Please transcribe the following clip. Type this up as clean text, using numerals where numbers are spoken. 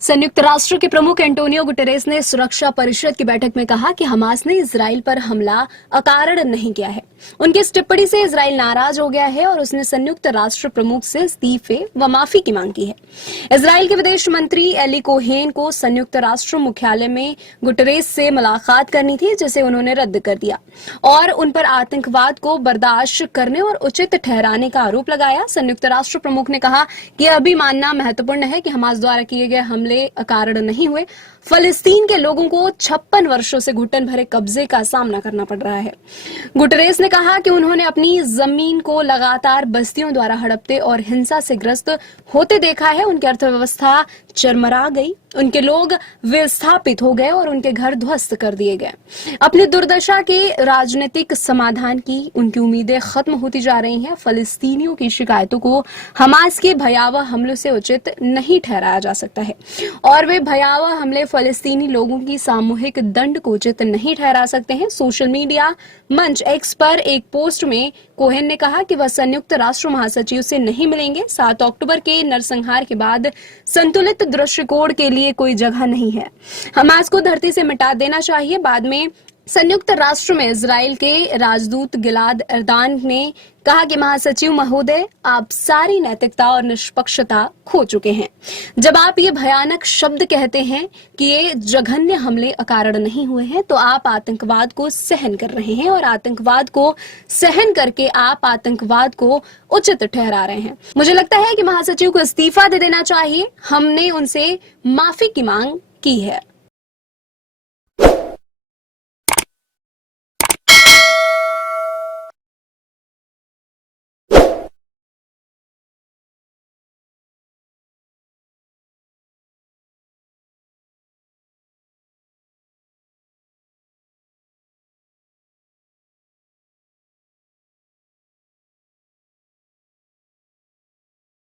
संयुक्त राष्ट्र के प्रमुख एंटोनियो गुटेरेस ने सुरक्षा परिषद की बैठक में कहा कि हमास ने इजराइल पर हमला अकारण नहीं किया है। उनकी इस टिप्पणी से इजराइल नाराज हो गया है और उसने संयुक्त राष्ट्र प्रमुख से इस्तीफे व माफी की मांग की है। इजराइल के विदेश मंत्री एली कोहेन को संयुक्त राष्ट्र मुख्यालय में गुटेरेस से मुलाकात करनी थी, जिसे उन्होंने रद्द कर दिया और उन पर आतंकवाद को बर्दाश्त करने और उचित ठहराने का आरोप लगाया। संयुक्त राष्ट्र प्रमुख ने कहा कि यह भी मानना महत्वपूर्ण है कि हमास द्वारा किए गए हमले अकारण नहीं हुए। फलस्तीन के लोगों को 56 वर्षों से घुटन भरे कब्जे का सामना करना पड़ रहा है। गुटेरेस ने कहा कि उन्होंने अपनी जमीन को लगातार बस्तियों द्वारा हड़पते और हिंसा से ग्रस्त होते देखा है। उनकी अर्थव्यवस्था चरमरा गई, उनके लोग विस्थापित हो गए और उनके घर ध्वस्त कर दिए गए। अपनी दुर्दशा के राजनीतिक समाधान की उनकी उम्मीदें खत्म होती जा रही हैं। फलस्तीनियों की शिकायतों को हमास के भयावह हमलों से उचित नहीं ठहराया जा सकता है और वे भयावह हमले फलस्तीनी लोगों की सामूहिक दंड को उचित नहीं ठहरा सकते हैं। सोशल मीडिया मंच एक्स पर एक पोस्ट में कोहेन ने कहा कि वह संयुक्त राष्ट्र महासचिव से नहीं मिलेंगे। 7 अक्टूबर के नरसंहार के बाद संतुलित दृष्टिकोण के लिए कोई जगह नहीं है। हमास को धरती से मिटा देना चाहिए। बाद में संयुक्त राष्ट्र में इजराइल के राजदूत गिलाद एर्दान ने कहा कि महासचिव महोदय, आप सारी नैतिकता और निष्पक्षता खो चुके हैं। जब आप ये भयानक शब्द कहते हैं कि ये जघन्य हमले अकारण नहीं हुए हैं, तो आप आतंकवाद को सहन कर रहे हैं और आतंकवाद को सहन करके आप आतंकवाद को उचित ठहरा रहे हैं। मुझे लगता है कि महासचिव को इस्तीफा दे देना चाहिए। हमने उनसे माफी की मांग की है।